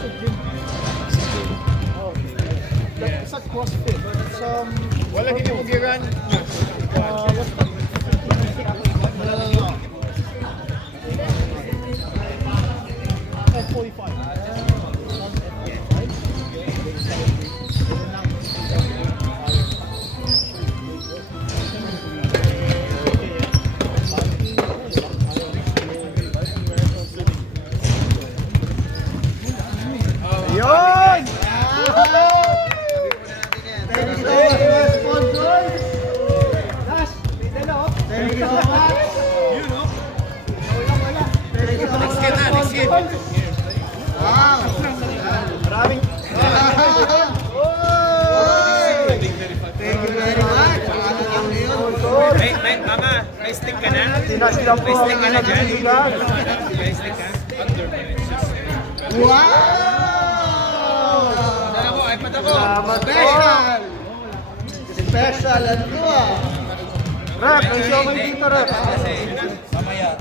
It's a CrossFit. It's Wala hindi mo giran. what's that? No. F45. Yun! Thank you so much. Next game na, next game. Maraming... Thank you very much. Mama, may stick ka na? Sinasila po May ang stick ka na dyan? nagsigan. May stick ka? Wow! Ako, iPad ako. Salamat po. Special! Special ano to ah? Rep, may show kayo dito, Rep. Kasi, mamaya,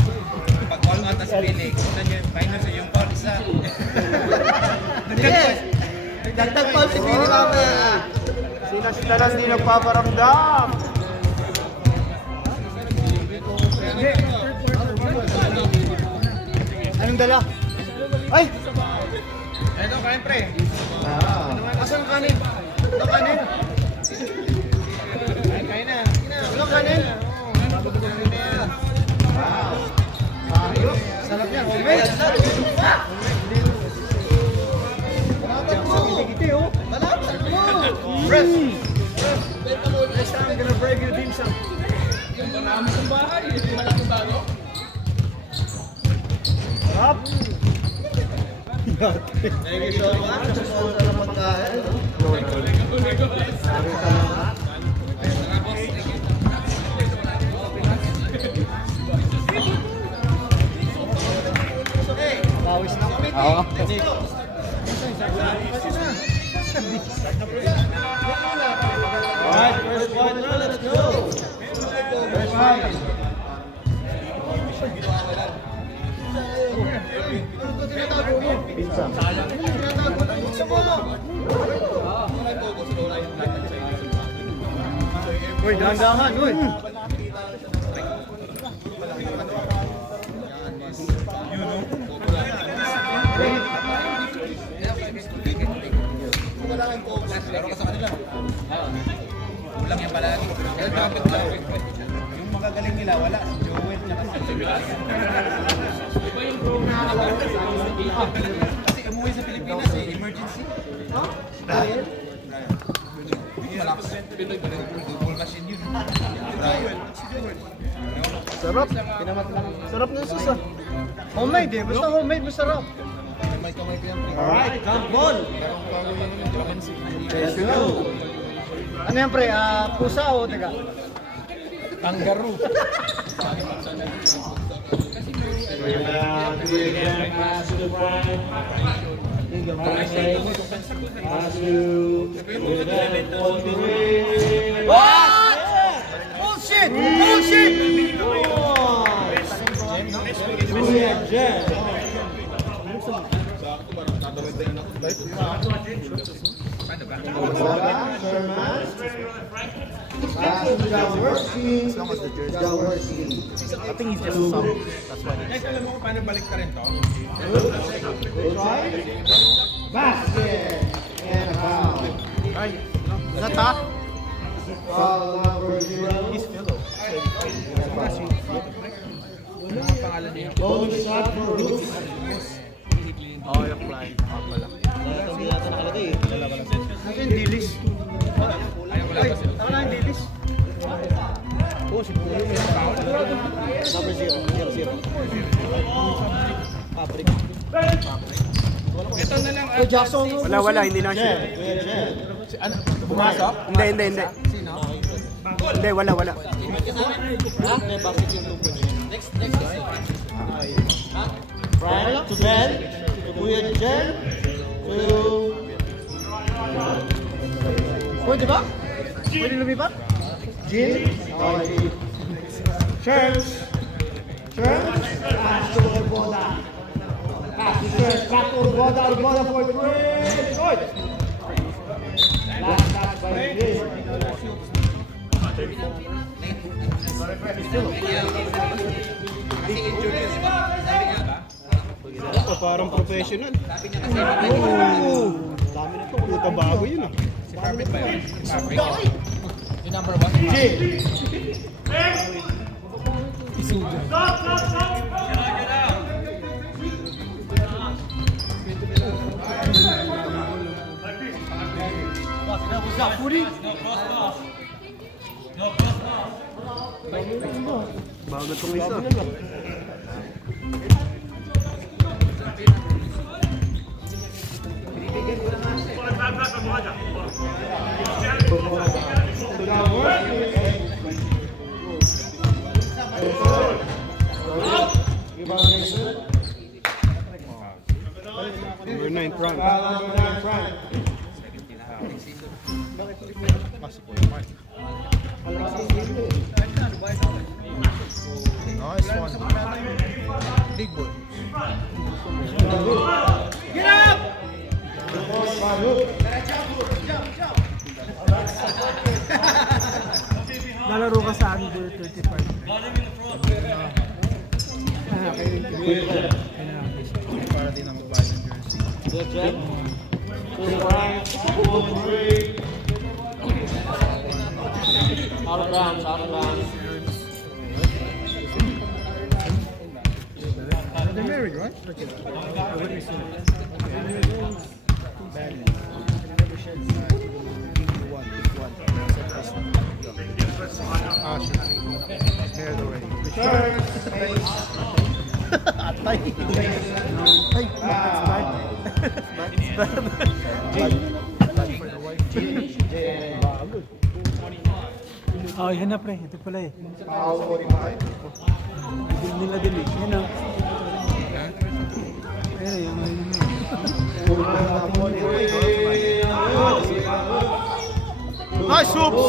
pag all out as pilig, kung nyo yung final sa yung call isa. Sige! Dagdag pa si Pili mamaya. Sinasila lang din nagpaparamdam. Anong dala? Ay! Ito, kain pre. Asan kanin? Ano kanin? Kain na. Ano kanin? Ayos! Sarap yan. Homemade! Malapad mo! Malapad mo! Ref! Next time I'm gonna break your dim sum. Up. Thank you so much. Sa sponsor ng pagkain. Pawis na kami. Oo. Alright, first quarter, let's go. First quarter. Pinsan. Uy, dahan-dahan, uy. Laro ka sa kanila. Kulang yan palagi. Yung mga galing nila, wala. Si Joel, tsaka si Kasi umuwi sa Pilipinas eh, emergency. Dahil? Malakas. Double machine yun. Sarap. Sarap na susa. Homemade eh, basta homemade, masarap. May kamay ko yan. Alright, camp ball. Let's go. Ano yan pre, pusa o taga? Kangaroo. What? Bullshit! Bullshit! I think he's just a song. That's why. Guys, alam mo kung paano balik ka rin to? Basket! And a foul. Ay, nata. Foul number 0. He's fellow. Mga pangalan niya. Bonus shot for Roof. Oh, yung flying. Oh, pala. Hindi yata nakalagay eh. Ano yung dilis? Ay, ano yung dilis? Oh, si Puyo. Number 0. Patrick. Ito na lang. Oh, Jackson. Wala, hindi na siya. Ano? Pumasok? Hindi. Sino? Hindi, wala. Ha? May basket yung lupa niya. Next. Brian to Ben. To Kuya Jen. To... Pwede ba? Pwede lumipat? Jin? Okay. Church. Pass to the bola. pass. Return back to Urboda. Urboda for 3. Good. Last touch by Chris. Kasi injured yun, di ba? Sabi nga ba? Ito, parang professional. Sabi niya kasi Dami na ito. Puta bago yun ah. si Perfect ba yun? Perfect. Yung number 1. Bago itong isa. Number 9 front. Nice one. Big boy. Lalaro ka sa under 35. Para din ang magbayad ng jersey. Good job. 2 points. 3. Out of bounds, out of bounds. They're married, right? Ah, shit. Married already. Turn. Atay. Ay, it's bad. It's bad. Bago. Oh, yan na pre. Ito pala eh. Foul 45. Hindi nila din eh. Yan na. Ayun, yung Nice hoops!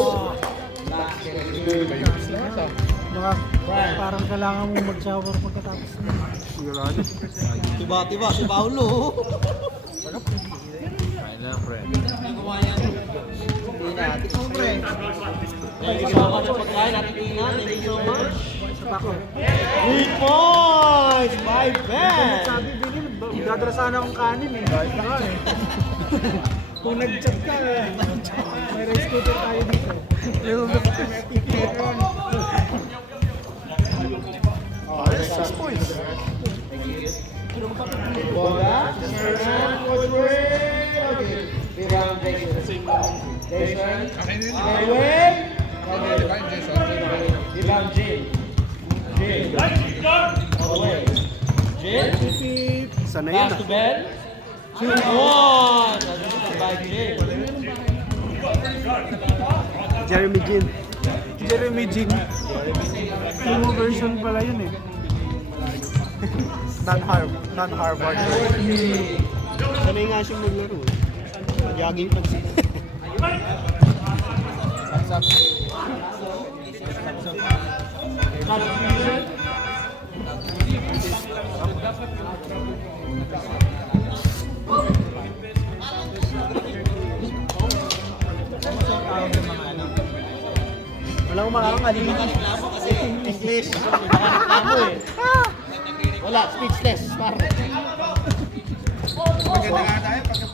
baka parang kailangan mo mag-shower pagkatapos na. Sigurado. Tiba-tiba si Paulo. Hindi natin ko, pre. Thank you so much sa pagkain natin tingnan. Thank you so much. 3 points! My bad! Sabi din yun, dadala sana akong kanin eh. Kahit na nga eh. Kung nag-chat ka eh. May rice cooker tayo dito. Oh, that's 6 points. Bola. And for 3. Okay. Rebound, Jason. Jason. Away. Rebound, Jin. Jin. Away. Jin. Sana yan Pass to ah. Ben. 2-1. By Jin. Jeremy Jin. Jeremy Jin. Sumo version pala yun eh. Non-Harvard. Sanay nga siya maglaro eh. Jogging pag Wala akong makakalimutan. English. Nakareklamo eh. Wala, speechless. Maganda nga tayo pagka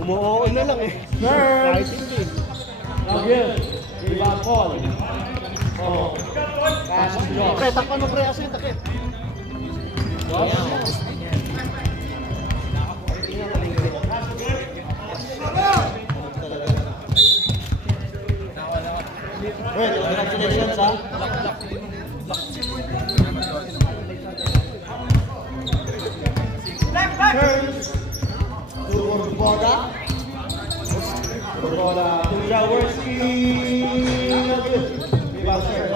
umuoo na lang eh. Kahit hindi. Gabriel. Rebound Paul. Oh. Pass to Josh. Pre, takpan mo pre, asin takip. Josh. Well, congratulations ha. Turns to Urboda. Urboda to Jaworski. Rebound share.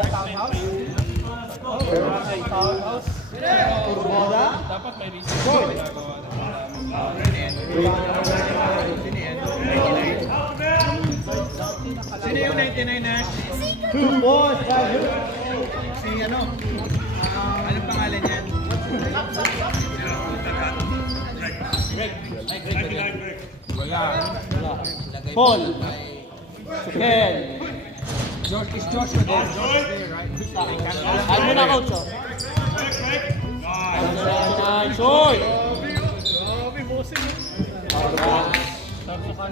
Townhouse. Urboda. Good. Sino yung 99ers? 2 points. Si ano? Anong pangalan niyan? Wala. Paul. Ken. George is Joshua there. Ay mo na, coach. Oh. Nice. Oy!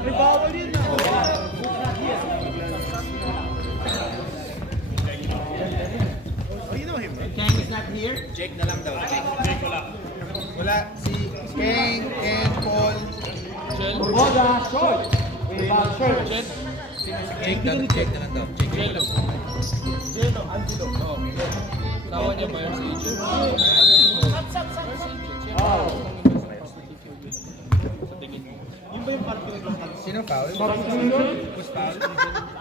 May bawal yun na. Oh, you know him, right? Ken is not here. Jake na lang daw. Wala, si Kang and Paul. Boda, short. Short. Jake na lang daw. Jake. Tawa niya ba yung si Agent? Sino foul? Who's foul?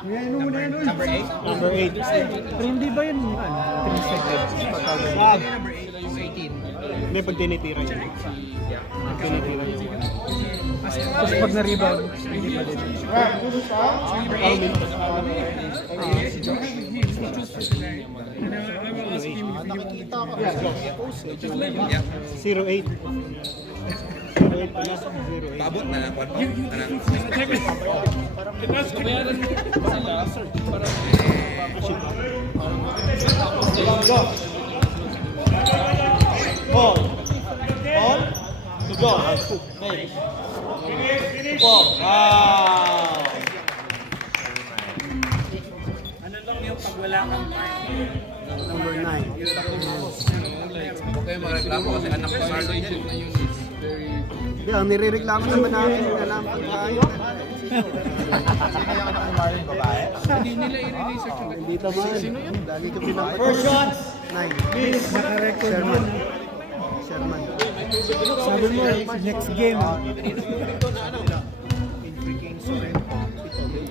Number 8? Number 8. Pero hindi ba yun, 3 seconds? Wag. Number 8? 18. Hindi, pag tinitira niya. Tinitira niya. Tapos pag na-rebound, hindi pa din. Number 8? Nakikita ko. Yeah. 08. 08 pala. 08. Paabot na lang. Kabayaran sila para Paul. Paul. To go. Finish. Paul. Wow. Number 9. Okay, magreklamo kasi anak ko Marlon yan. Hindi, ang nirereklamo naman namin na alam ko tayo. hindi nila i-research yung Hindi naman. Lagi ko pinapit. First shot. 9. Miss, naka-record man. Sherman. Sabi mo, next game.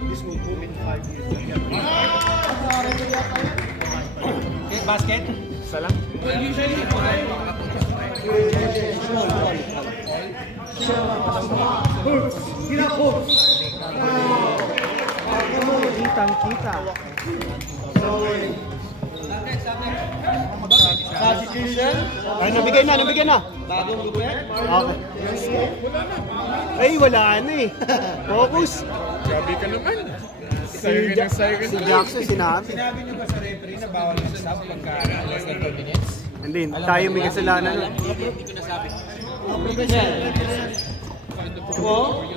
This will boom in 5 years. Okay, basket? Kitang-kita. Substitution. Ay, nabigay na. Bagong gupit. Okay. Ay, wala na eh. Focus. Grabe ka naman. Siren. Si Jackson sinabi. Sinabi niyo ba sa referee na bawal mag-stop pagka less than 2 minutes? Hindi, tayo may kasalanan nun. Hindi ko nasabi. Michelle. Paul.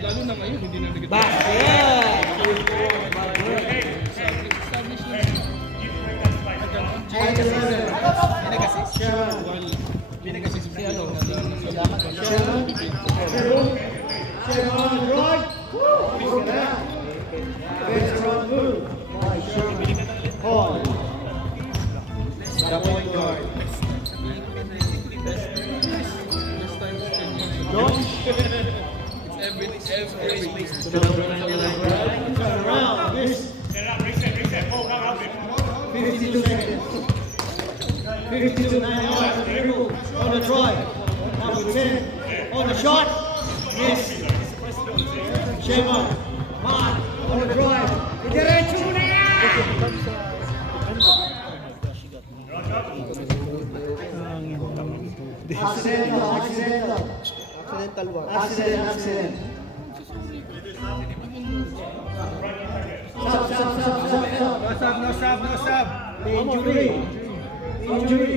lalo na ngayon, hindi na nagiging Basket. Paul. Around this. 52 seconds. 52 9 on the drive. Number 10 on the shot. Miss. Shema. On the drive. Diretso mo na yan! Accidental one. Accident. No sub. Injury.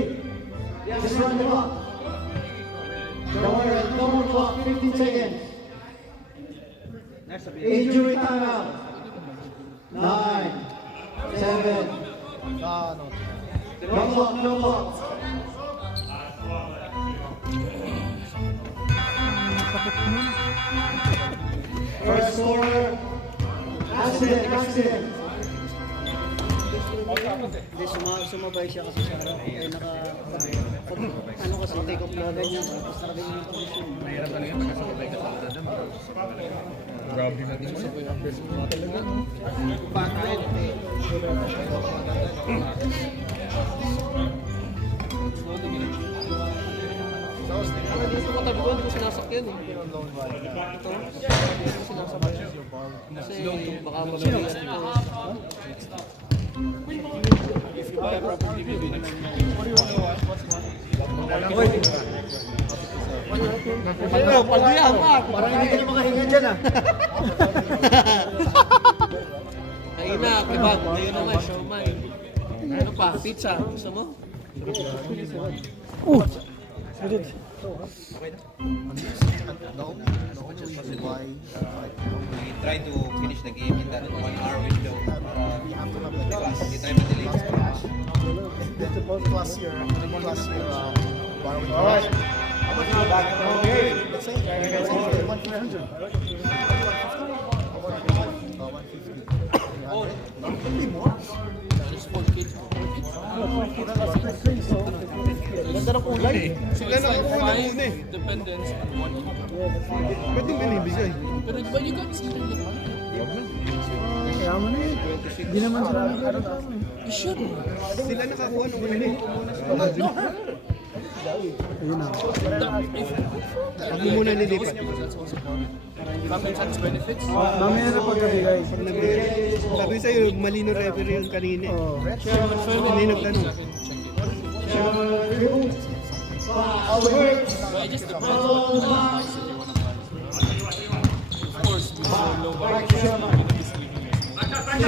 Just run the clock. Don't worry, no more clock, 15 seconds. Injury timeout. 9, 7. No clock. First scorer. Accident. Hindi, sumabay siya kasi sa harap. Eh, ano kasi, take off na ganyan. Tapos nakaganyan yung position. Mahirap talaga yung makasabay ka sa dam. Grabe na din siya. Dito ko tabi ko, hindi ko sinasakyan eh. Ito, hindi ko sinasakyan. Kasi baka mabalian ko. If you buy a property, maybe next month. Pagdiyaman. Parang hindi ka na makahinga dyan ah. Kaina, kebab. Ayun naman, siomay. Ano pa? Pizza. Gusto mo? We try to finish the game in that 1 hour window. Di tayo madali. Alright. How much is the back? Okay. Let's say 1,300. Just 4 kids. Ganda ng kulay. Sila na like 5 dependents and 1 income. Ba't yung binibigay? Pero but you got sila in the money. Kaya mo na yun. Hindi naman sila nagkaroon. You should. Sila nakakuha nung huli. Ayun na. Ako muna nilipat. That's also part of it. Family tax benefits. Mamaya na pagkabigay. Sabi sa'yo, mali na referee yung kanina. Oo. Hindi nagtanong. But it just depends what license you want to buy. Of course, we don't know about it. We're going to be sleeping this morning.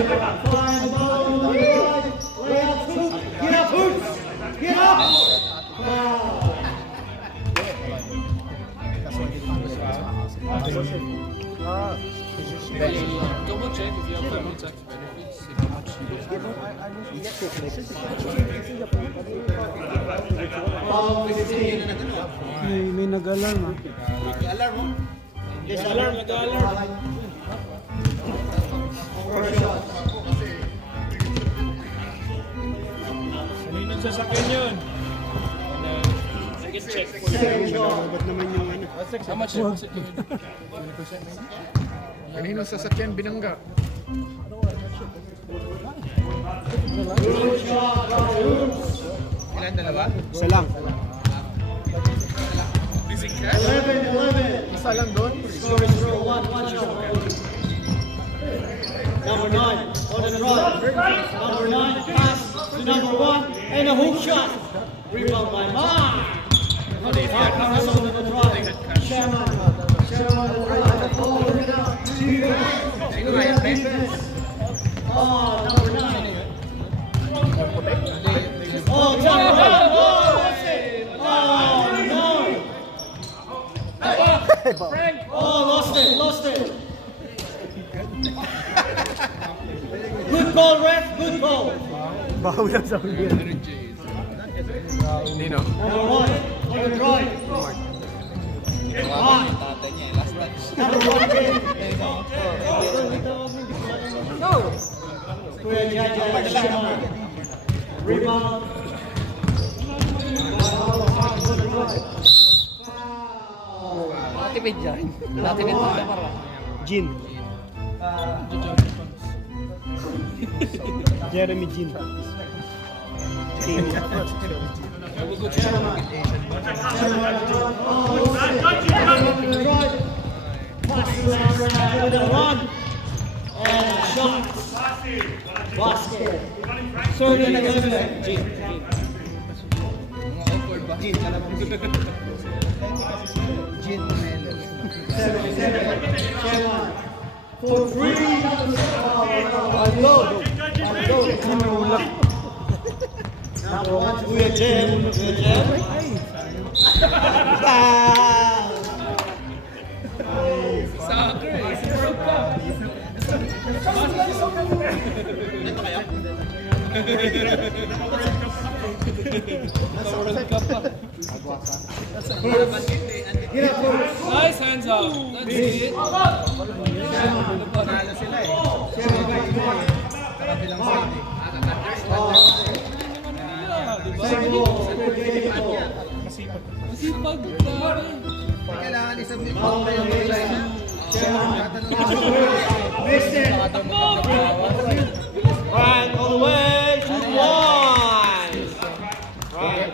Double check if you have family tax benefits and how much you get. May nag-alarm ah. Kaninong sasakyan yun? Second check. Ba't naman yung ano? How much was it? 20% maybe? Kaninong sasakyan binangga? Ilan, dalawa? Isa lang. Isa lang doon? Number 9 on the drive. Number 9 pass to number 1 and a hook shot. Rebound by Mark. Mark comes on the drive. Sherman. Sherman on the right. Oh, number 9. Oh, jump around. Oh, that's it. Oh, no. Oh, lost it. Good call, ref. Good call. Bahaw lang sa akin. Nino? Number 1 on the drive. Ginawa ko yung tatay niya, last touch. Number 1 game. Kuya Jaja Sherman. Rebound. Natipid dyan. Natipid mo siya para. Jean. Jeremy Jean. Run and shot. Basket. Sorry, Jean. Sherman. For free. Unload. Number 1, Kuya Jem. Nice hands up. That's it. Masipag. Kailangan isubmit mo. Right, all the way, shoot one. Right.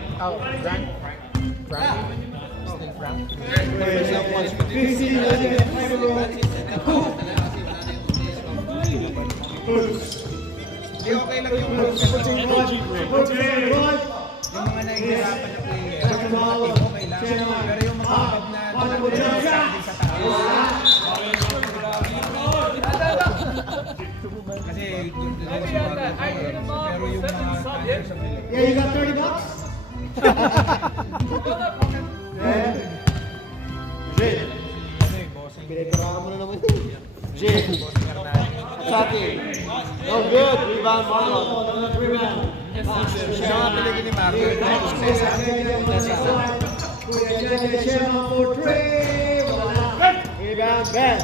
Hindi, okay lang yung mga nahihirapan na player. Okay lang. Pero yung mga kapag na Okay, you got $30? And Jin. Pinipirahan mo na naman. Jin. Sati. No good. Rebound, Marlon. Rebound. Siya nga pinigil ni Marco. Sherman for three. Rebound, Ben.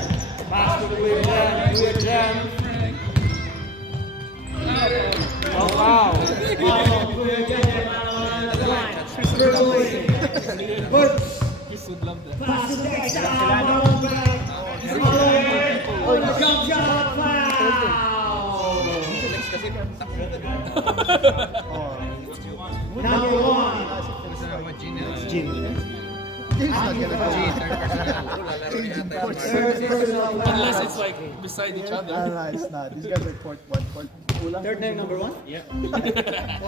Pass to the Kuya Jam. Oh, wow. Kuya Jam. Boots. Pass to Dexter. Oh, jump shot. Foul. Number one. Jim. Unless it's like beside each other. It's not. These guys are court one. Third name number one? Yeah.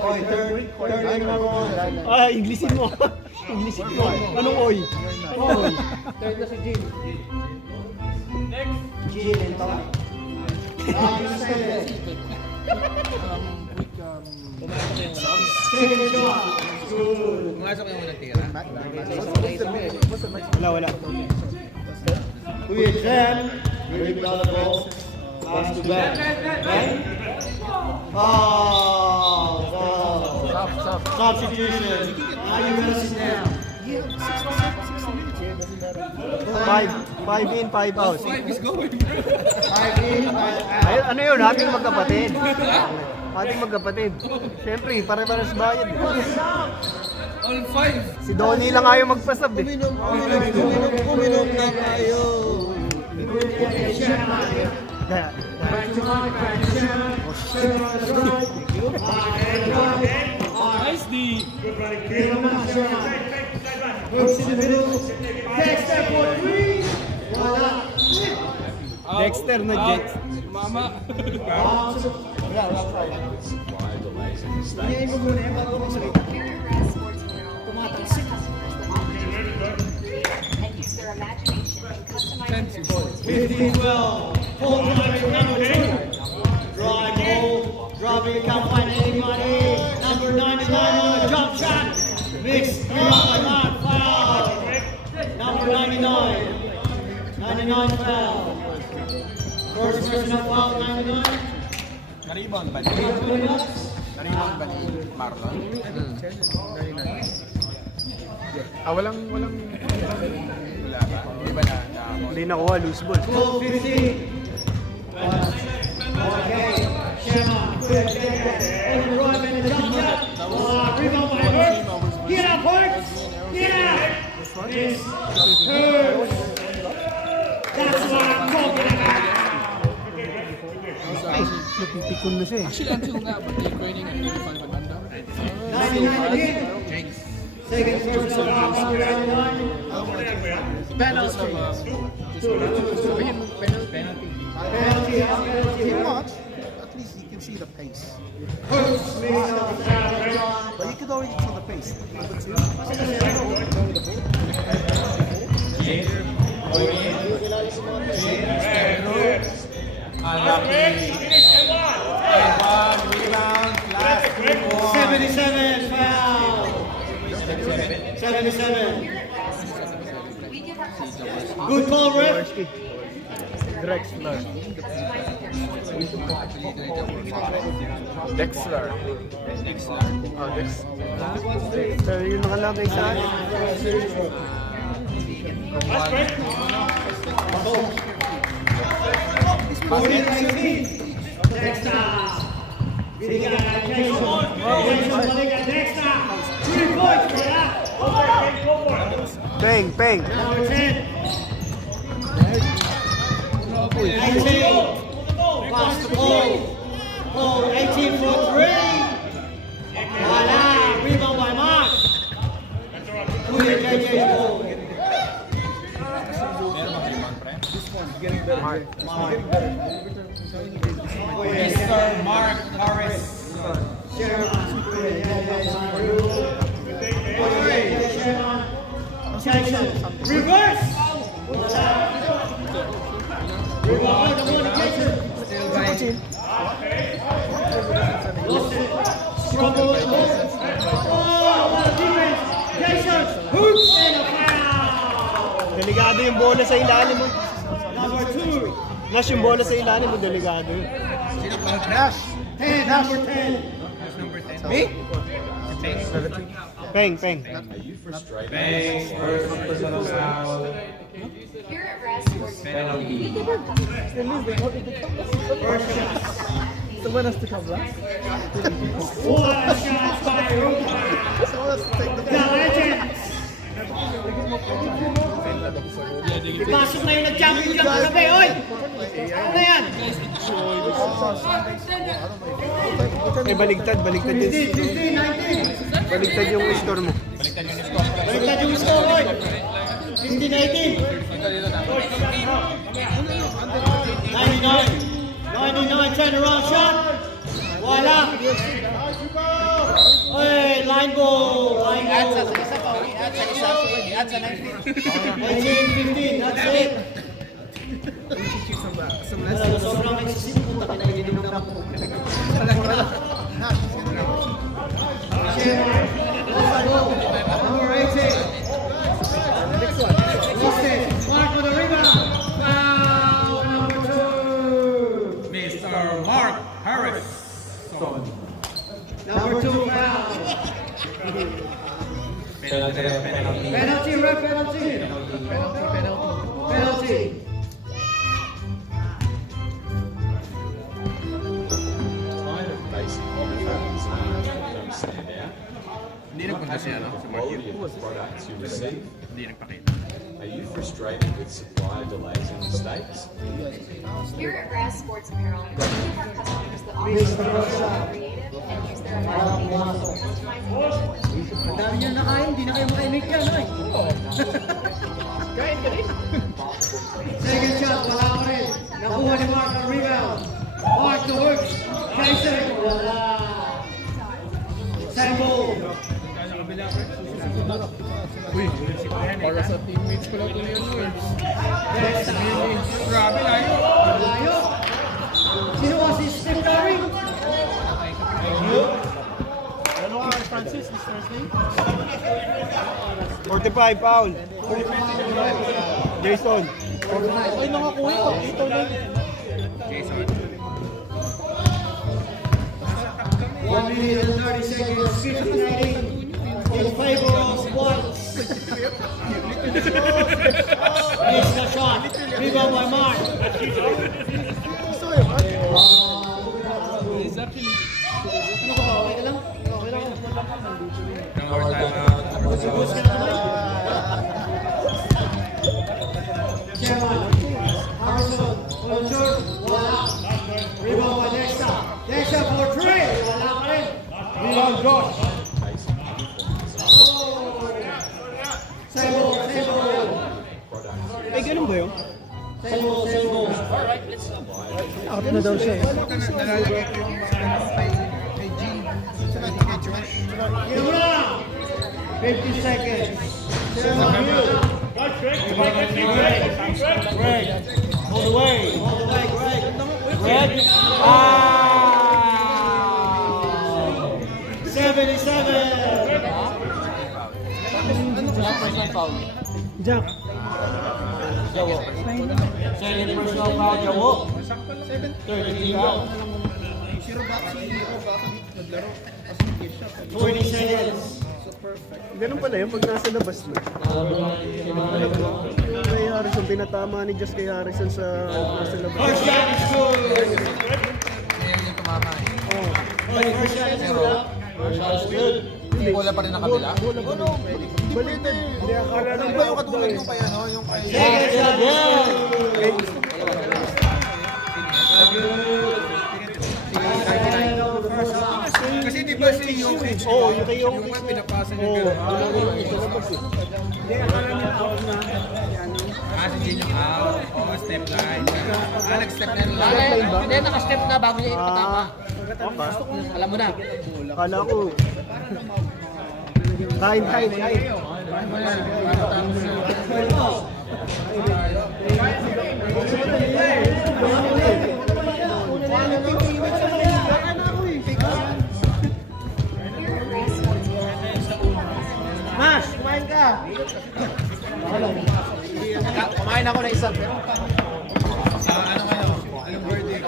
Oy, third name number one. Ah, Inglesin mo. Inglesin mo. Anong oy? Oy. Third na si Jim. Jim and Tony. Second shot. Pumasok yung unang tira. Wala. Kuya Jam. Really got the ball. Pass to Ben. Ben. Oh, substitution. Now you gotta sit down. 5 in, 5 out. 5 is going. 5 in, 5 out. Ay, ano yun? Ating magkapatid. Ating magkapatid. Siyempre, pare-pares bayad. All 5. Si Donnie lang ayaw magpasab eh. Uminom na tayo. Kaya, Nice D. Dexter for three. Wala. Dexter na Jets. Mama. And use their imagination and customize their toys. 15-12. Pull driving number two. Drive, pull. Driving, can't find anybody. Number 99 on a jump shot. Mix. Foul. Number 99. 99 foul. First personal foul, 99. Naribon ba ni? Naribon ba ni Marlon? Walang... Wala ba? Di ba na? Hindi nakuha, loose ball. 12-15. Okay. Sherman. On the run and the jump shot. Rebound by Hurts. Get up, Hurts. Get out. Miss. Hurts. That's what I'm talking about. Napipikon na siya eh. Actually, until now, but they're training at 35 and under. 99 again. Second first foul, number 99. Penalty. Penalty. Much. At least you can see the pace. Hurts makes the foul. But you could already see the pace. Rebound, last 77 foul. 77. Good call, ref. Drexler. Dexler. Oh, So, yung nakalagay sa akin. Peng, peng. Number 10. 18. Pass the ball. Ball 18 for 3. Voila. Rebound by Mark. Kuya JJ's ball. Mr. Mark Harris. Reverse. Struggle. hoops and a foul. Delikado yung bola sa ilalim mo. Number 2. Nash, yung bola sa ilalim mo, delikado. Sino pa? Crash. 10, number 10. Number 10. Me? Peng, peng. Here at Rest, we're Someone has to come last. What a shot by Rupa. The Legends. Ipasok na yung nag-champion dyan kagabi, oy! Ano na yan? Eh, baligtad yun. 15, 19. Baligtad yung score mo. Baliktad yung score, oy! 15-18. 99 turnaround shot. Wala. Oy, line goal. Line I-add sa goal. isa pa. I-add sa isa. I-add sa 19. 19-15, that's it. Wala, sobrang nagsisip ko, takin na ininom na ako. Number 18. Austin, Mark with the rebound. Foul, number 2. Mr. Mark Harris. Number 2 foul. Penalty, ref penalty. Penalty. Hindi nagpunta siya, no? Sa Mark. Quality of the products you receive. Hindi nagpakita. Are you frustrated with supplier delays and mistakes? Here at Rest Sports Apparel, we give our customers the opportunity to be creative and use their imagination in customizing their sports. Ang dami nyo nakain, hindi na kayo makaimik yan, oy. Second shot, wala pa rin. Nakuha ni Mark ang rebound. Mark the works. Kaiser, wala. Sambo. Para sa teammates ko lang ito yun. Desta. Grabe, layo. Layo. Sino ang si Steve Curry? Ano ka, Francis? Is Thursday? 45 foul. Jason. Ay, nakakuha ko. Ito na. Jason. 1 minute and 30 seconds. 15-19 in favor of Whites. Missed the shot. Rebound by Mark. Number timeout. Chairman. Harrison. Culture. Wala. Rebound by Dexter. Dexter for 3. Wala pa rin. Rebound Josh. Sebo. Ay, ganun ba yun? Sebo. Out na daw siya. Yura. 50 seconds. Greg. All the way, Greg. Greg. 77. Jack. Second personal foul, Jawo. 30 foul. 20 seconds. Ganun pala yun pag nasa labas na. Kay Harrison, pinatama ni Just kay Harrison sa nasa labas. First shot is good. First shot is good. First shot is good. Bola pa rin ang kabila. Baliktad. Hindi, akala Ano ba yung katulad yung kay ano? Yung kay... Second shot is good. Kasi di ba si Jokic? Oo, yung kay Yung Jokic. nga pinapasa niya Oo, pero... alam mo, ito labas eh. Si Gino out. Oo, step line. Nag-step na lang. Hindi, naka-step na bago niya ipatama. Alam mo na. Kala ko. Time. Here at Rest Sports Apparel, Mas, kumain ka. Kumain ako na isa. Anong verdict?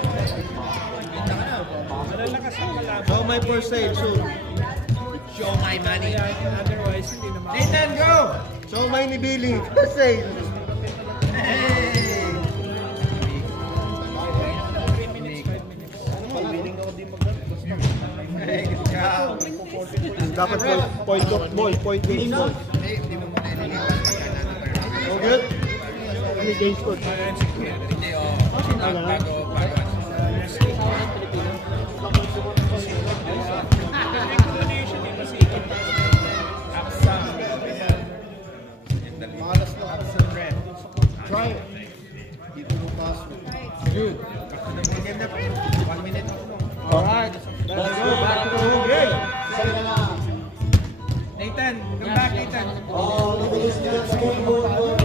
Benta ka na. Malalakas ang kalaban. Show my first aid soon. Show my money. Otherwise, hindi na makakas. Nathan, go! Show my ni Billy. First aid. Hey! 3 minutes, 5 minutes. Hey, good job. Dapat point of ball. Point game ball. Hindi mo muna ililipas pagka nanatay. So good? Ano James Coach? Hindi, bago. Try. Dito mo pass. Good. Game na pa yun. 1 minute ako mo. Alright. Let's go back to the home game. Nathan, come back, Nathan. All the listeners, skateboard.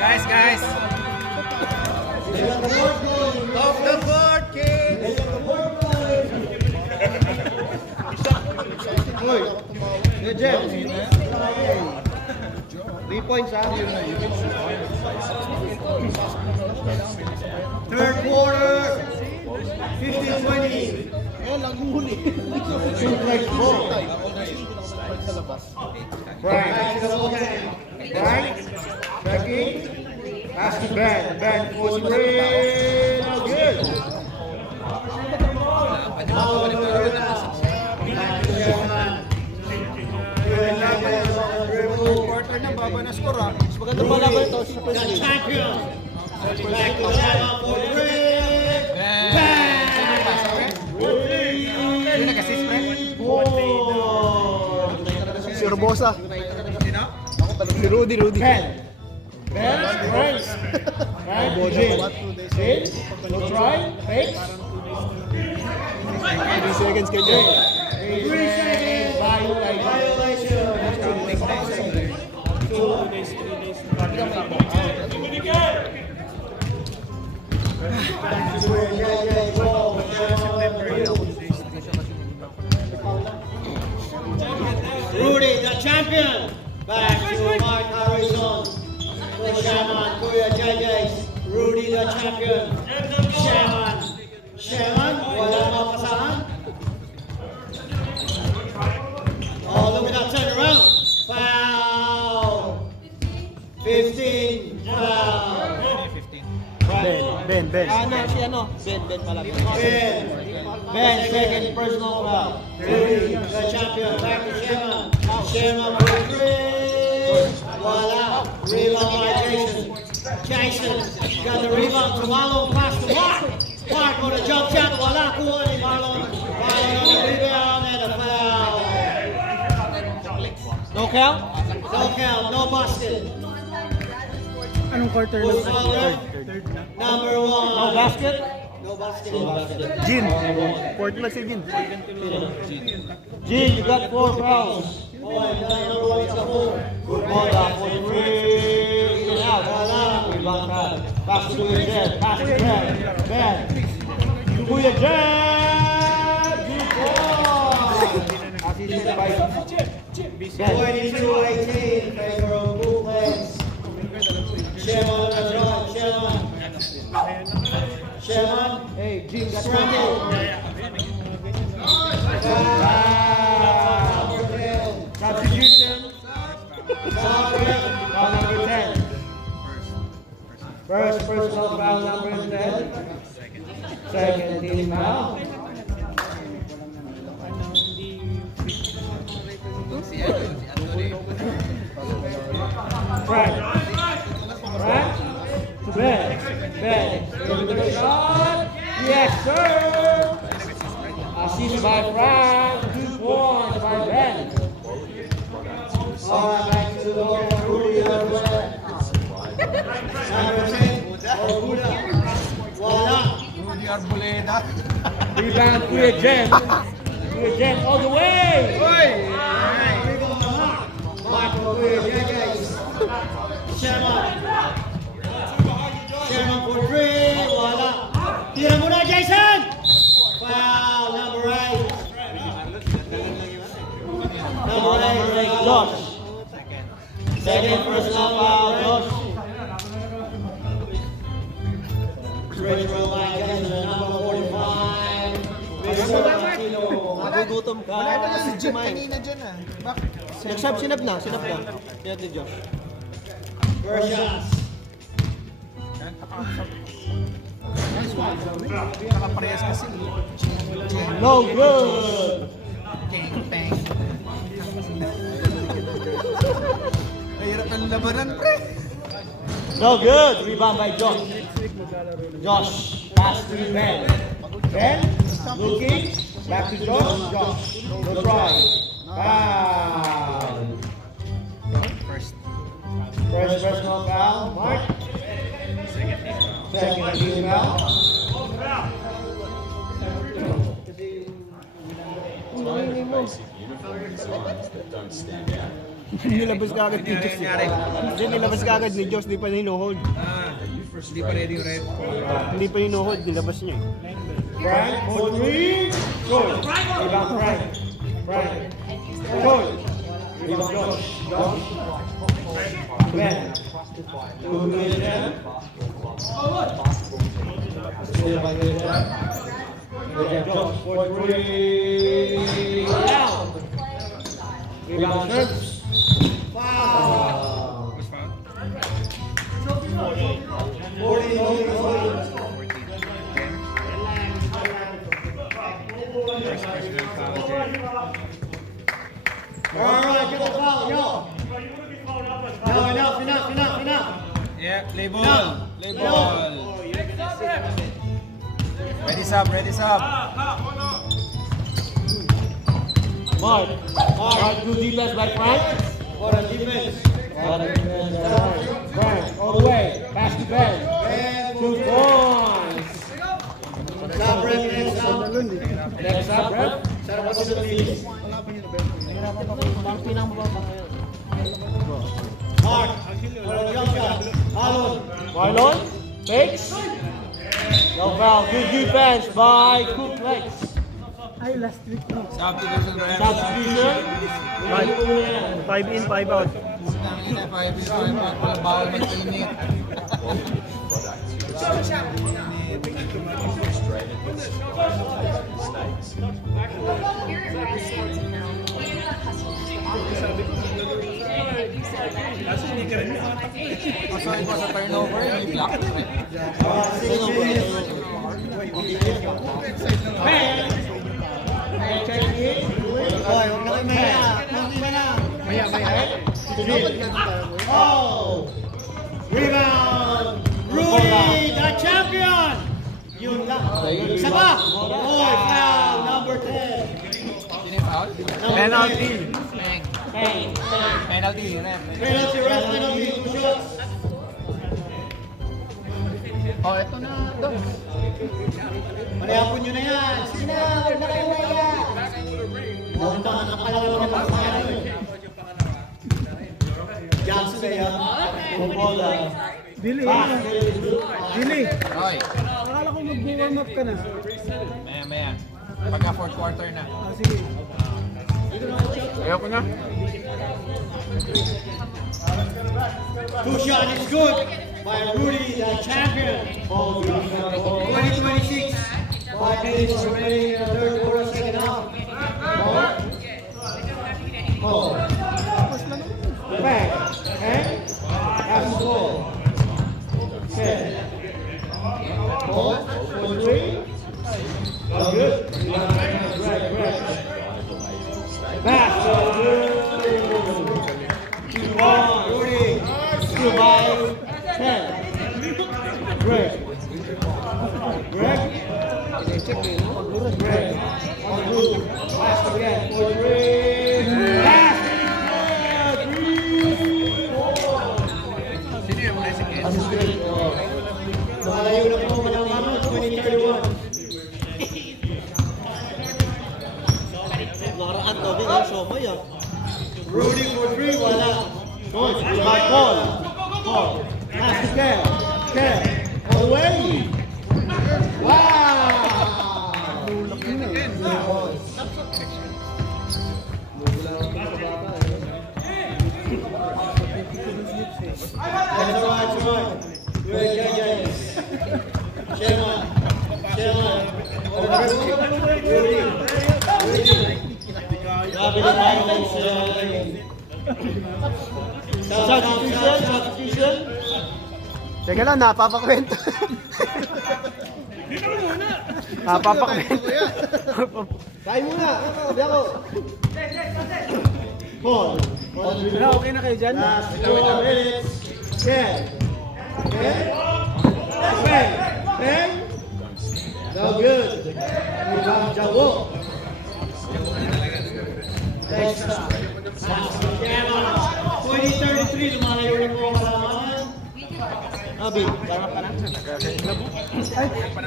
Guys. They got the board game. Off the board, kids! They got the board game. Hoy. Good job. 3 points ha. Third quarter. 15-20. Eh, laging huli. Shoot like ball. Frank. Frank. Becky. Pass to Ben. Ben for three. Good. Quarter na, baba na score ha. Mas maganda pa laban ito. Super The League. champion. Back to the line for three. Hindi nag-assist, pre? Si Robosa. Sino? Si Rudy. Ben. Ben. Frank. Frank. James. James. No try. Fakes. 3 seconds kay Jay. 3 seconds. Violation. Rudy, the champion. Back to Mark Harrison. The Shaman, Kuya JJ. Rudy, the champion. Shaman, wala mapasahan. Oh, look at that turnaround. Foul. 15. Foul. Ben. Ben pala. Ben, second personal foul. Rudy, the champion. Back to Shaman. Shaman for three. Voila. Rebound by Jason. Got the rebound to Marlon. Pass to Mark. Mark on the jump shot. Voila. Kuha ni Marlon. Marlon on the rebound and a foul. No count? No count. No basket. Anong quarter na? Who's foul there? Number one. No basket? No basket. Jin. Fourth na si Jin. Gene, you got 4 fouls. Boy, number one is a foul. Good ball down for three. In and out. Voila. Rebound back. Pass to Kuya Jen. Pass to Ben. Ben. Kuya Jen. Good ball. Assisted by Ben. 22-18. Favor of Bullets. Shaman on the drive. Shaman. Hey, Gene got scrambled. Substitution. Foul number 10. First personal foul number 10. Second team foul. Frank. To Ben. Going to the shot. Yes, sir. Assist by Frank. 2 points by Ben. All right, back to the ball for Rudy as well. Number 10. Buda. Voila. Rudy Arboleda. Rebound Kuya Jen. Kuya Jen all the way. Oy! Rebound to Mark. Mark for Kuya Jen. Shaman for 3. Voila. Tira muna, Jason. Foul, number 8. Number 8, Josh. Second personal foul. virtual line again to the number 45. Mr. Aquino. Magugutom ka. Wala na si Jim kanina dyan ah. Sinap na. Sinap ni Josh. First shots. Nakaparehas kasi. No good! Mahirap ang labanan, pre. No good! Rebound by Josh. Josh, pass to Ben. Ben, looking, back to Josh. Josh, no try. Foul. First personal foul. Mark. Second team foul. Nilabas ka agad ni Josh. Nilabas ka agad ni Josh, di pa hinuhold. Hindi pa ready yung red. Hindi pa hinuhold, nilabas niya eh. Frank, for three. Short. Rebound Frank. Frank. Short. Rebound Josh. Josh. Ben. 2 minutes in. Still by the Josh for three. Out. Rebound Terps. Foul. 40. Alright, get the foul, yo. No, enough. Yeah, play ball. Play ball. Ready sub. Mark, good defense by Frank. What a defense. Frank, all the way, pass to Ben. 2 points. Stop, Brett. Next up. Next up, Brett. Sarap kasi ng lead. Mark. Walang jump shot. Marlon, fakes. No foul, good defense by Kuplex. Ay, last week no. Substitution red. Substitution. 5 in, 5 out. Kanina 5 is 5 out. Walang bawal mag-init. Here at Rest Sports Apparel, we give our customers the opportunity to create and use their imagination to customize Pasok ko sa turnover, yung block. Hoy, huwag na kayo maya. Kunti na lang. Oh! Rebound! Rudy, the champion! Yun lang. Isa pa! Hoy, foul, number 10. Sino yung foul? Penalty. Penalty, red. Penalty, red penalty, 2 shots. Oh, ito na. Manayapon nyo na yan. Sige na, huwag na kayo maya. Huwag na nakapalawan na pagkakas. Johnson na yan. Bola. Dili. Dili. Roy, Akala ko mag-warm up ka na. maya. Pagka fourth quarter na. Ah, sige. Ayoko na. 2 shot is good by Rudy, the champion. 2026. 5 minutes remaining in the third quarter, second half. Back. And pass the ball. Set. Ball for 3. Good. Greg. Pass for good. 2-1. Rudy. 2 by 10. Greg. On the move. Pass again for 3. Pass. Malayo na po manang 2031. Nakaraan daw din ang somay ah. Rudy for 3, wala. Good. By Paul. Pass to Kel. Away. Wow. That's right. Good, JJ. Sherman. Sherman. Grabe na violence. Substitution, substitution. Teka lang, napapakwento. Napapakwento. Kain muna. Biako. Paul. Ano, okay na kayo dyan? Last 4 minutes. 10. 10. Bang. Bang. No good. Rebound, Jawo. Next stop. 20-33, lumalayo na po ang kasamahan. Abi, parang ka na.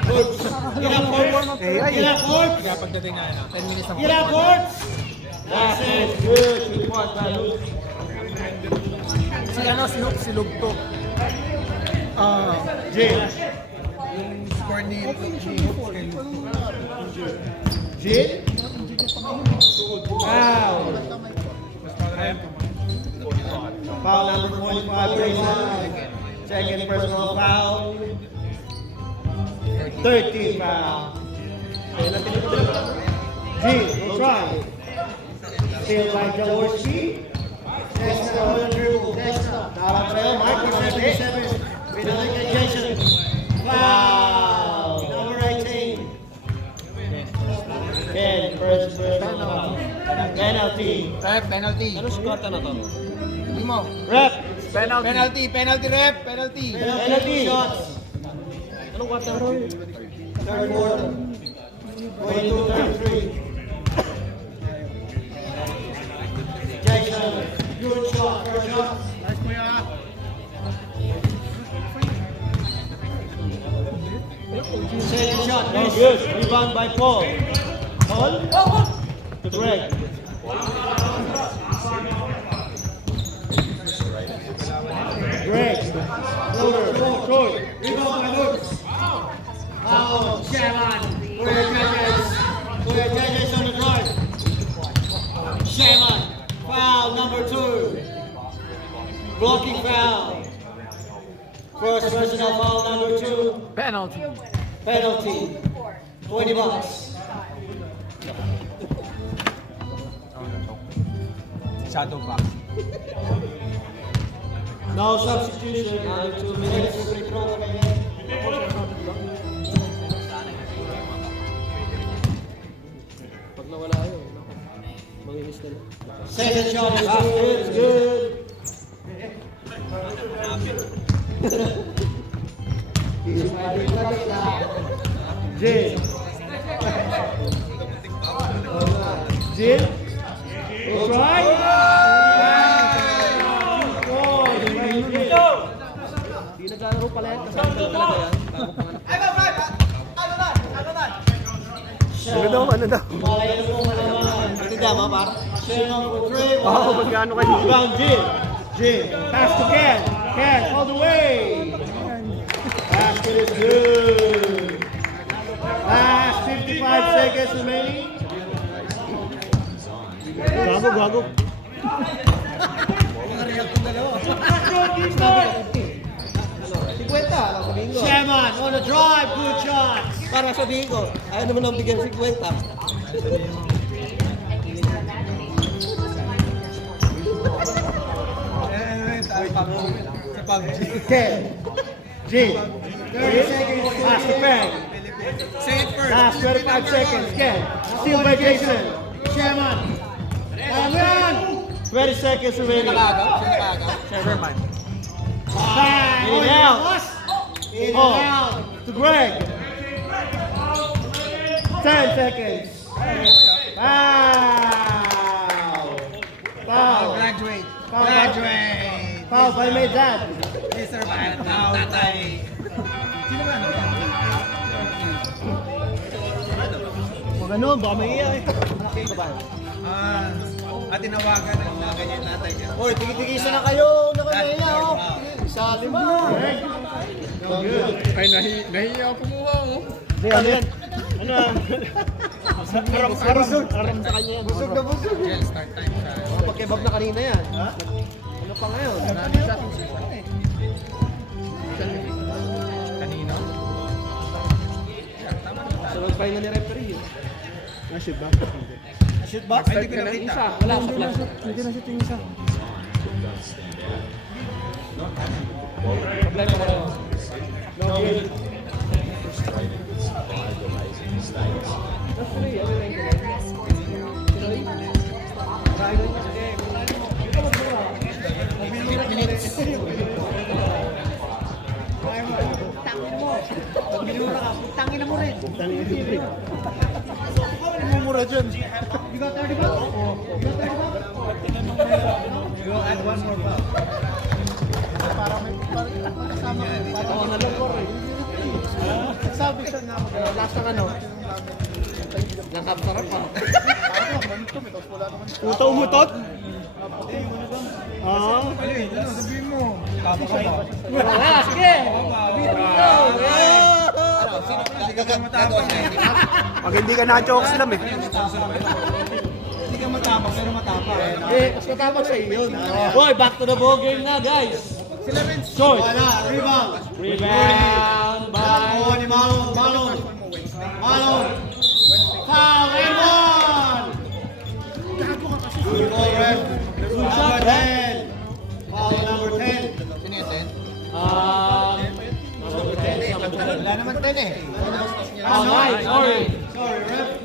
Forbes. Get up, Forbes. Get up, Forbes. Pagdating na 10 minutes Get up, Forbes. That's it. Good. Good point, Balu. Si ano, si Lugto. Jin. score ni Jin. Foul. Foul number 25, Grayson. Second personal foul. 13 foul. Jin, will try. Still by Jaworski. Next up, dribble. Next up. Not sa'yo, Michael, 77. Pinalik kay Jason. Foul. Number 18. Ken, first foul. Penalty. rep, penalty. Ano score na to? Limo. Rep. Penalty, penalty rep, penalty. Penalty. Shots. Anong quarter roll? Third quarter. 22-33. Jason, good shot. First shot. Second shot. No good. Rebound by Paul. Paul. To Greg. Greg. Floater. Troy. Rebound by Hooks. Foul. Shaman. Where Judges on the drive. Shaman. Foul number 2. Blocking foul. First personal foul number 2. Penalty. Penalty. $20. Shadow box. No substitution. Under 2 minutes. Free throw again. Pag nawala yun, manginis na lang. Second shot is good. It's good. Jin. Jin. We'll try. Di naglalaro pala yan. Kasama pala talaga yan. Ano daw, ano daw? Malayo po malaman. Hindi tama, par. Share number 3. Oo, magkano kayo? Rebound, Jin. Jin. Pass to Ken. Ken, all the way. Basket is good. Last 55 seconds remaining. Gago, gago. Shaman on the drive, good shot. Para sabihin ko, ayaw naman ang bigyan 50. Sa PUBG. Ken. Jin. 30 seconds. Pass to Pen. Say it first. Last 25 seconds. Ken. Steal by Jason. Shaman. Shaman. 20 seconds remaining. Sherman. Bang! In and out. In and out. To Greg. 10 seconds. Foul. Foul. Graduate. Foul. Graduate. Foul by Medad. Mr. Bad now, tatay. Sino ba? Huwag ano, baka may iya eh. At tinawagan ng mga ganyan tatay niya. Hoy, tigitigisan na kayo. Nakamahiya oh. Isa lima. No good. Ay, nahiya kumuha mo. Hindi, ano yan? Ano? Aram sa kanya yan. Busog na busog. Jel, start time siya. Pagkebab na kanina yan. Ha? Ano pa ngayon? Kanino? na ni referee. Na-shoot ba? Shoot ba? Ay, hindi ko nakita. Isa, wala sa flash. Hindi na shoot yung isa. Problema ko lang. Spirit Grass Sports Apparel. Beauty for customers that offer Tangin na mo rin. Tangin na rin. Mumura dyan. You got 30 bucks? You got 30 bucks? You will add one more buck. Parang may kasama. Oo, nalungkor eh. Sabi siya nga mag last na ano. Nakapsarap pa. Puta umutot? Ah. Sabihin mo. Tama ka ba? Wala, sige! Pag hindi ka na-chokes lang eh. Hindi ka matapang pero matapang. Mas matapang sa iyo. Boy, back to the ball game na, guys. Short. Wala, rebound. Rebound by... Oh, ni Malone, Malone. Malone. Foul and one. Good ball, ref. Number 10. Foul number 10. Sino yung 10? Wala naman 10 eh. Alright, sorry. Sorry, ref.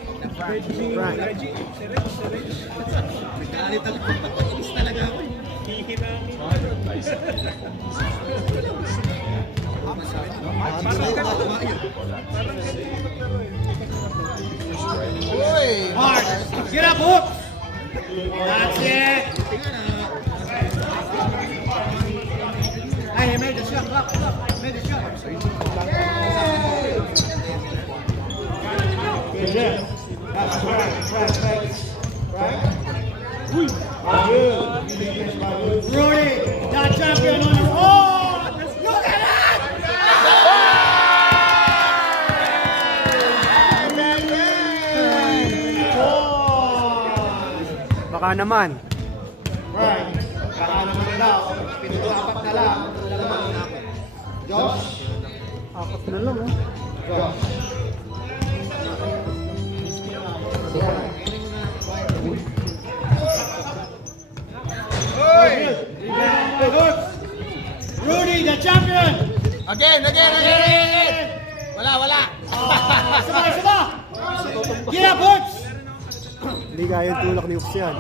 Hard. Get up, hook. That's it. Hey, he made the shot. Look. Made the shot. Good job. That's right. Rudy, that champion on your own. Look at Baka naman. Right. Baka naman daw. Pinag-apat na lang. Josh. Apat na lang oh. Josh. Rudy, the champion! Again! Wala! Sama! Get up, Hooks! Hindi kaya yung tulak ni Ups yan.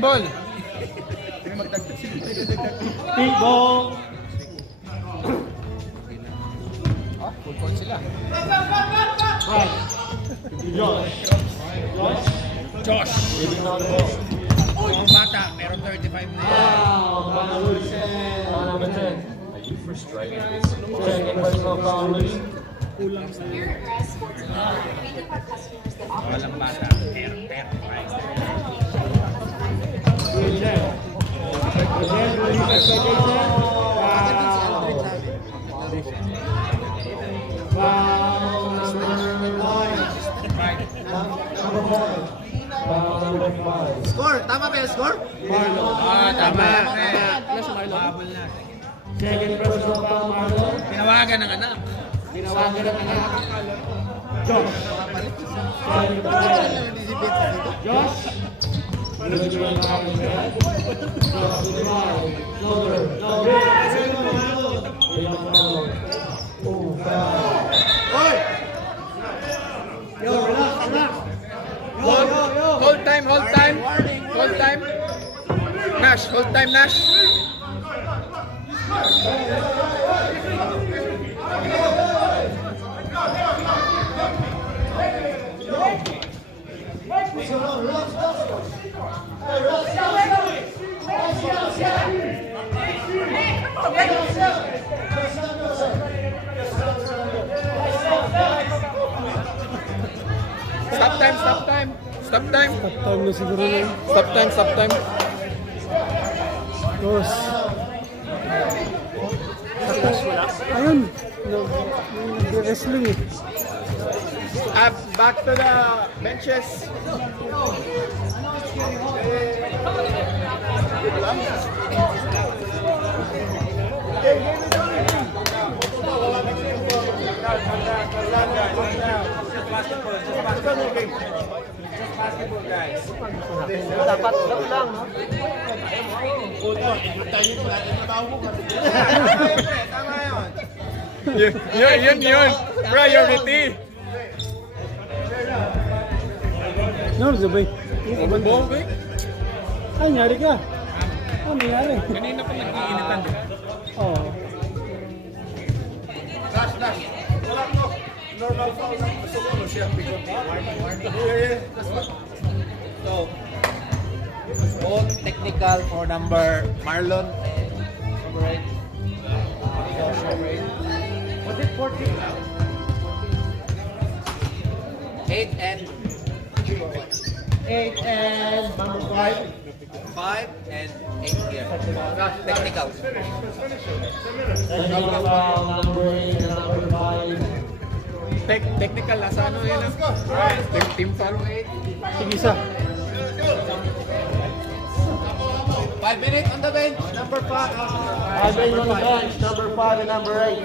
Ball! Pink ball. Full court sila. Right. Josh. Ang bata, meron 35 na. Spirit Grass Sports Apparel. Beauty for customers that offer Walang bata. Score! Tama ba yung score? Tama. Nasa Marlon? Habol na. Second person pa Marlon. Tinawagan ng anak. Tinawagan ng anak. Josh. Josh. Yo, relax. Hold time. Nash, hold time, Nash. Stop time. Time na siguro na yun. Stop time. Dos. Ayun. Nag-wrestling eh. Back to the benches. Dapat lang, no? Yun. Priority. No, sabay. Bumbo, eh. Ay, nangyari ka. Ano nangyari? Kanina pa nag-iinitan. Oo. So, both technical for number Marlon and number 8. Was it 14? 8 and 8 and number 5. 5 and 8 here. Technical. Technical foul, number 8 and number 5. Technical, nasa ano yun? Team foul. Sige isa. 5 minutes on the bench. Number 5. 5 on the bench, number 5 and number 8.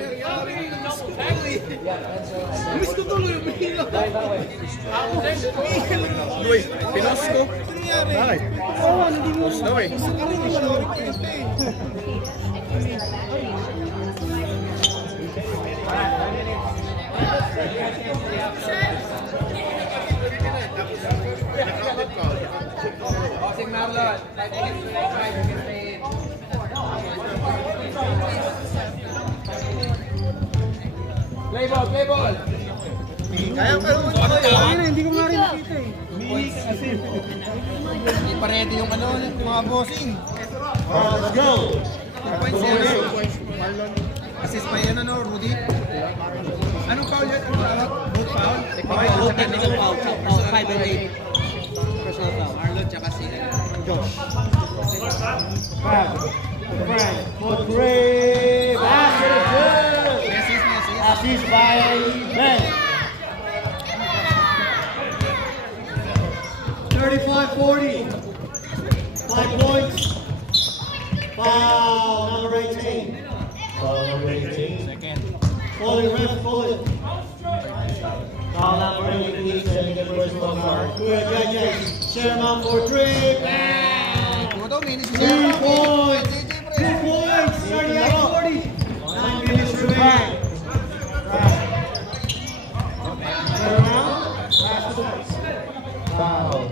Luis, Pinosco. Ay, gusto eh. Bossing Marlon. 5 minutes to extra. You can stay in. Play ball. Ay, hindi ko nga rin nakita eh. Hindi pa ready yung ano, yung mga bossing. Let's go. Points yan. Assist pa yan, ano, Rudy? Anong foul yan? Anong tawag? Both foul? Technical foul, 5 and 8. Personal foul. Marlon tsaka si Josh. Frank for 3. Basket is good. Messi. Assist by Ben. 35-40. 5 points. Foul number 18. Foul number 18. Second. Fully ref, fully. Foul number 18. Setting the first one for good judges. Sherman for 3. Bang! Puto, minutes 3 points. 2 points. 38-40. 9 minutes remaining. Foul.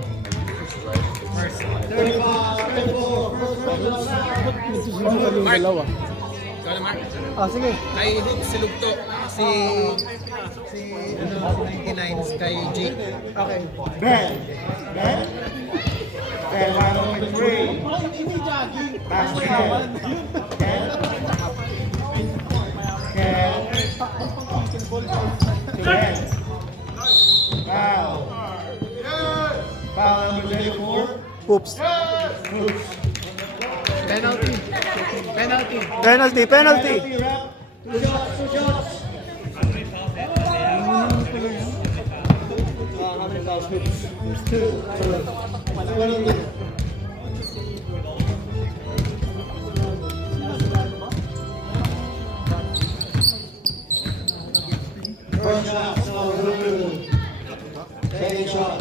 35-34. First personal foul. Nagsusunod yung dalawa. Ikaw na, Mark. Ah, sige. Kay Hook si Lugto. Si 99 kay Jake. Okay. Ben. Ben. Ben, round number 3. Pass to Ken. Ken. Ken. To Ben. Foul. Foul number 34. Oops. Oops. Penalty. Penalty, Penalty. ref. 2 shots, 2 shots. How many fouls? There's 2. Penalty. First shot, so good. Second shot.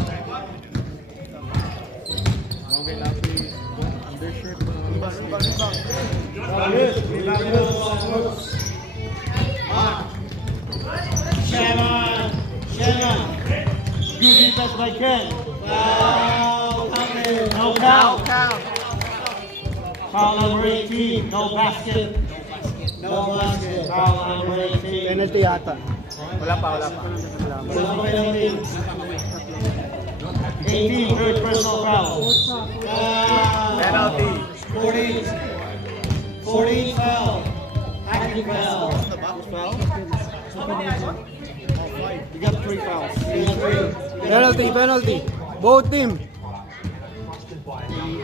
Shannon. Good defense by Ken. Foul. No foul. Foul number 18. No basket. No basket. Foul number 18. Penalty yata. Wala pa penalty. 18, third personal foul. Penalty. 14 foul. Active foul. You got 3 fouls. You got 3. Penalty. Both team.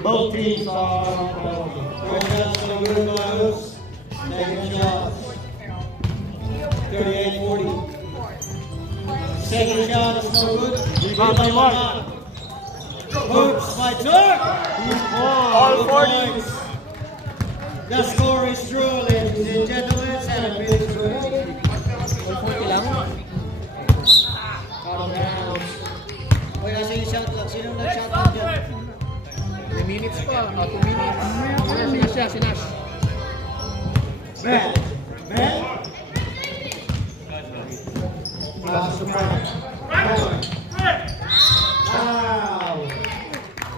Both teams are penalty. First shot is going to go to Second shot. 38-40. Second shot is no good. Rebound by Mark. Hoops by Turk. All 40. The score is true, ladies and gentlemen. 7 minutes remaining. Uy, nasa yung shot lang. Sino nag-shot lang dyan? 3 minutes pa. 2 minutes. Si Nash. Ben. Ben.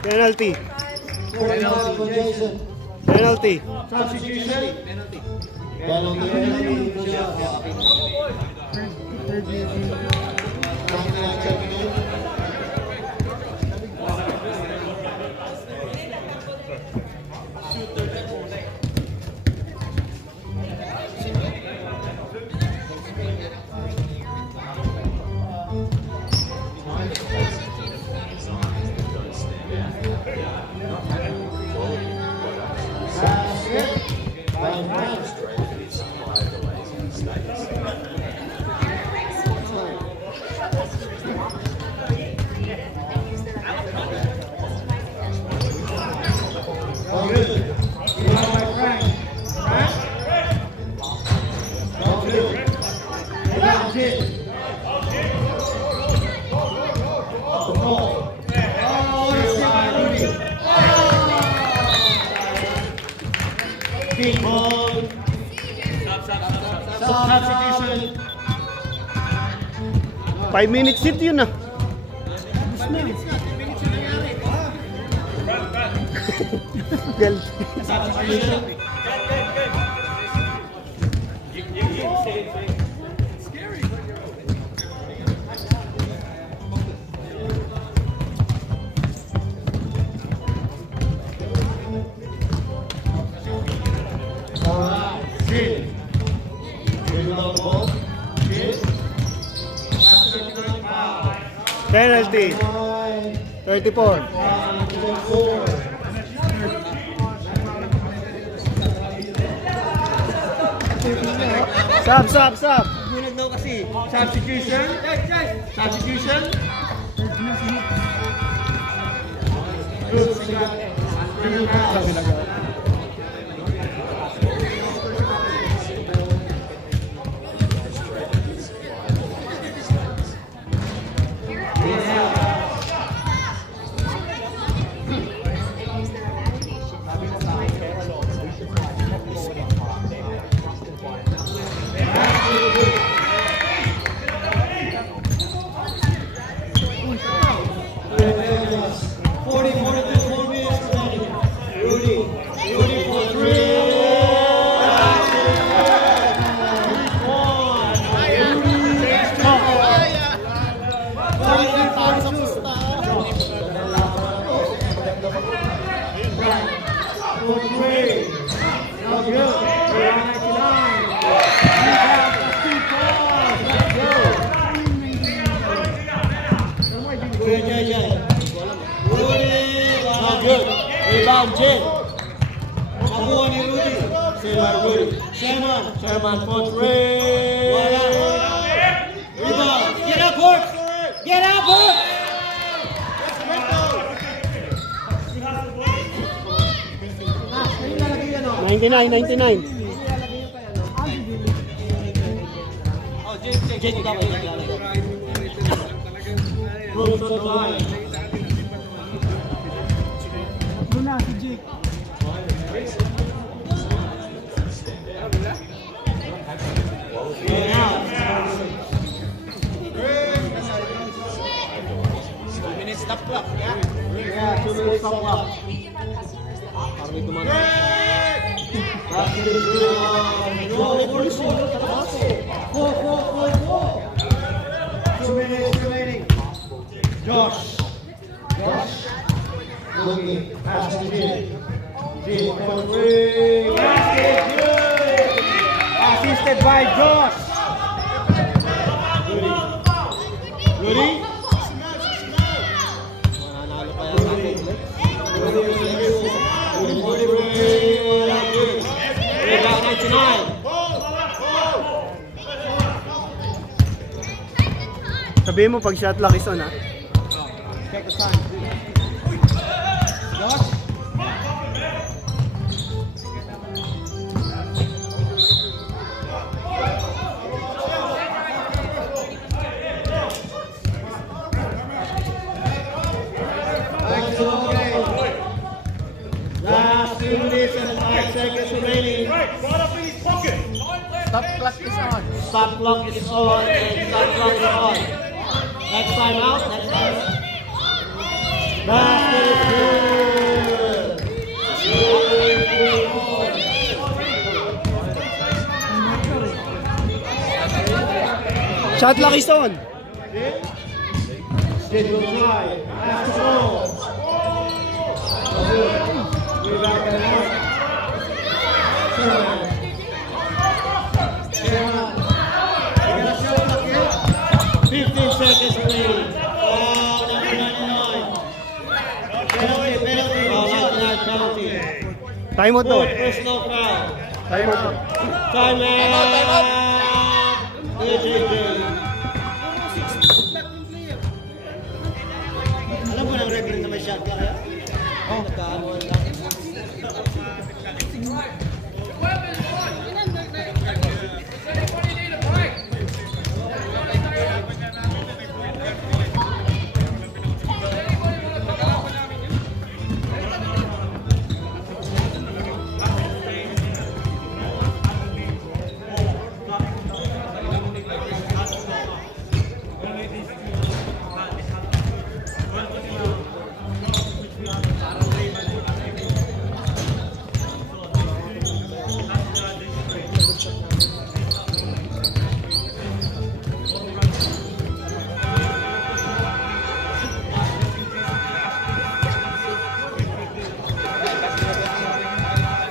Penalty. Jason. Penalty. Substitution. Penalty. Substitution. 5 minutes hit yun ah. Gal- Substitution. Penalty. 34. Sub. Gulag daw kasi. Substitution. Substitution. Rebound, Jin. Nakuha ni Rudy. Sherman for three. Rebound. Get up, Hort. Get up, Hort. 99. Oh, Jin, ikaw ba yung Room to the line. Luna, si Jake. Stop clock, yeah? 2 minutes stop clock. We give our customers the option. Parang may dumano. Four. 2 minutes remaining. Josh. Looking past the Jin. Jin for Three. Basket, good. Assisted by Josh. Rudy. Mananalo pa yan natin. Rebound 99. Sabihin mo pag shot luck is on ha. Check the time. Josh? Back to the game. Last 2 minutes and 5 seconds remaining. Stop clock is on. Stop clock is on and stop clock is on. Next time out, next time. Basket is good. Shot clock is on. Schedule drive. Pass the ball. We're back in the north. Sherman. Sherman. We got a shot clock here. 15 seconds remaining. Oh, number 99. Penalty, penalty. Oh, 99 penalty. Time out Fourth to. personal foul. Time out. Time out. AJJ. Alam mo ng referee na may shot clock kaya? Oh, nagkaano lang.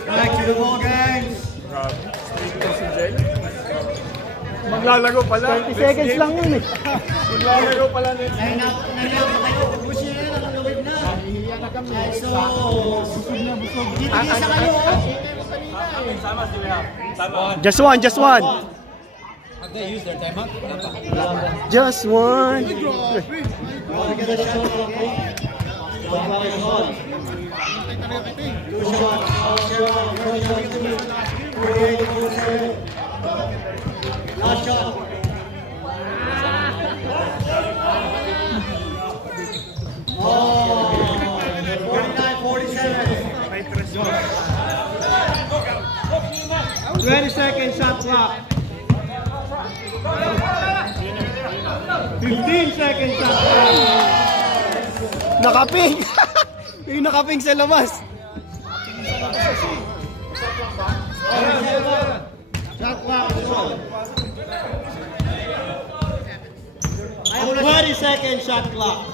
Back to the ball, guys. Maglalago pala. 30 seconds lang yun eh. Maglalago pala next. Ay, naglaban kayo. Busin na yun, nakagawin na. Ay, so, titigisa kayo, oh. Just one, just one. Have they used their timeout? Just one. Oh, we get a shot, okay? One clock is on. 2 shots. All Sherman. First shot to me. 48-47. Last shot. Oh, 49-47. 20 seconds shot clock. 15 seconds shot clock. Nakaping. Yung nakaping sa labas. Shot clock is on. 20 second shot clock.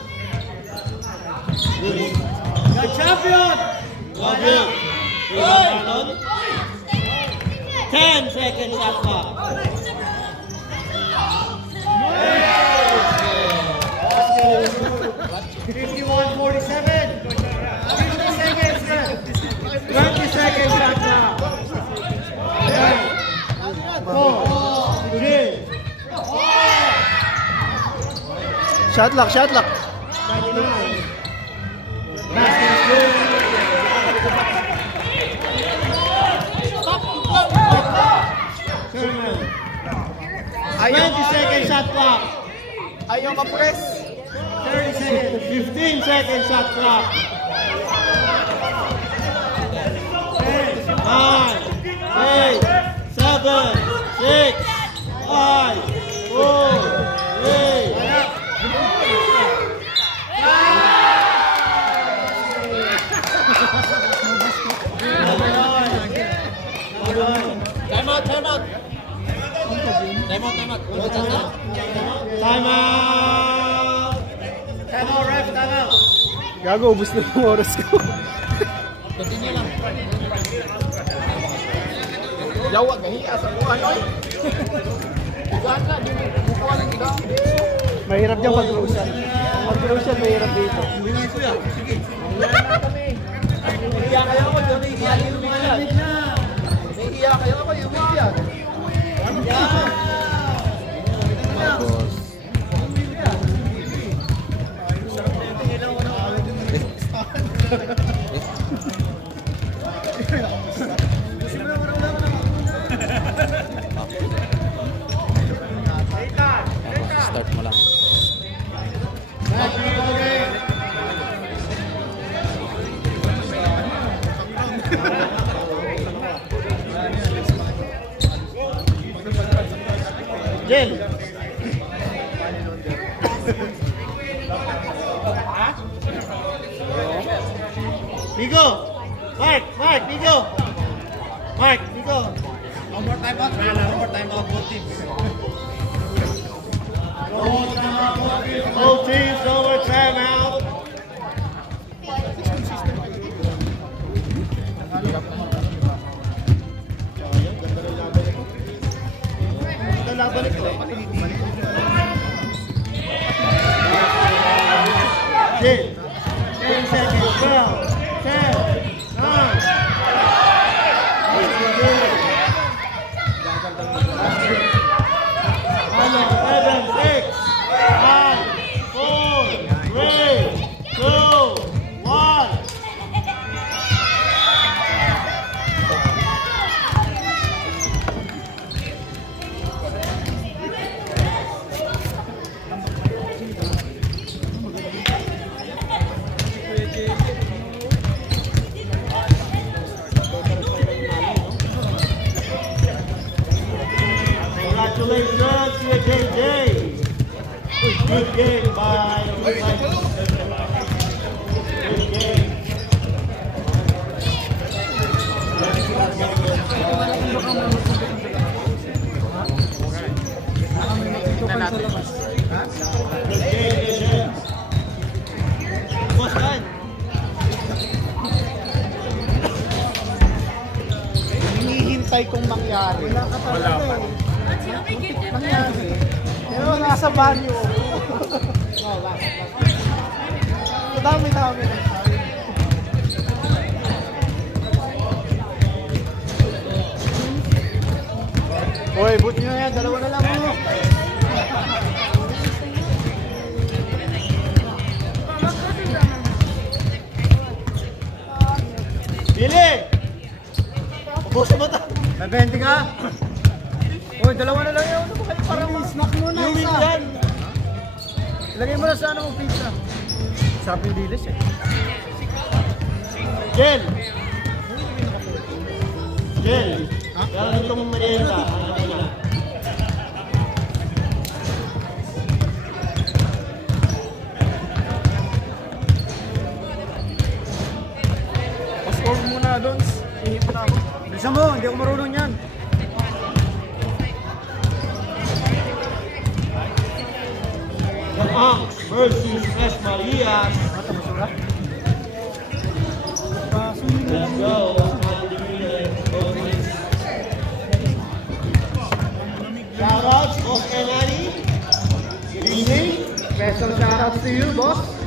The champion! Love you. 10 second shot clock. 51-47. 50 seconds left. 20 seconds shot clock. 4, 3, Shot lock, shot lock. 99. Basket is good. Sherman. 20 seconds shot clock. Ayaw ka-press. 30 seconds. 15 seconds shot clock. 10, 9, 8, 7, 6, 5, 4, 3. Time out, time out. Time out, time out. Time out! Time out, ref, time out! Gago, ubus na yung oras ko. Continue lang. Yawag, gahiya sa buwan, oy. Buwan na, di mo bukuha ng ikaw. Mahirap dyan pag-Russian. Pag-Russian, mahirap dito. Nahihiya kayo ako, nahihiya kayo umiiyak. Nahihiya kayo ako, umiiyak. Start mo lang. Jen. Bigo. Mark, Bigo. Mark, Bigo. One more time out. One more time out. Both teams. Both teams, no more timeout. Laban ito. Jen. 10 seconds. 12, 10, 9. Ano? 7, 6, 5, 4, 3, 2, 1. Congratulations to your JJ. Good game by Good game. Good game, Boss Dan. Hinihintay kong mangyari. Wala pa. Mangyari. Pero nasa banyo. Dami-dami na. Hoy, buti na yan. Dalawa na lang mo. Billy! Ubusin mo ito. May 20 ka? Hoy, dalawa na lang yun. Ano ba kayo? Parang snack muna You win isa. yan. Ilagay mo na sa ano mong pizza. Sarap yung dilis eh. Jen! Jen! Kaya itong merienda. Ano na? Pascore muna, Dons. Ihip na ako. Bilisan mo, hindi ako marunong yan. The Anks versus Tres Marias. Let's go. Shoutouts, Boss Kenani. Good evening. Special shoutouts to you, boss.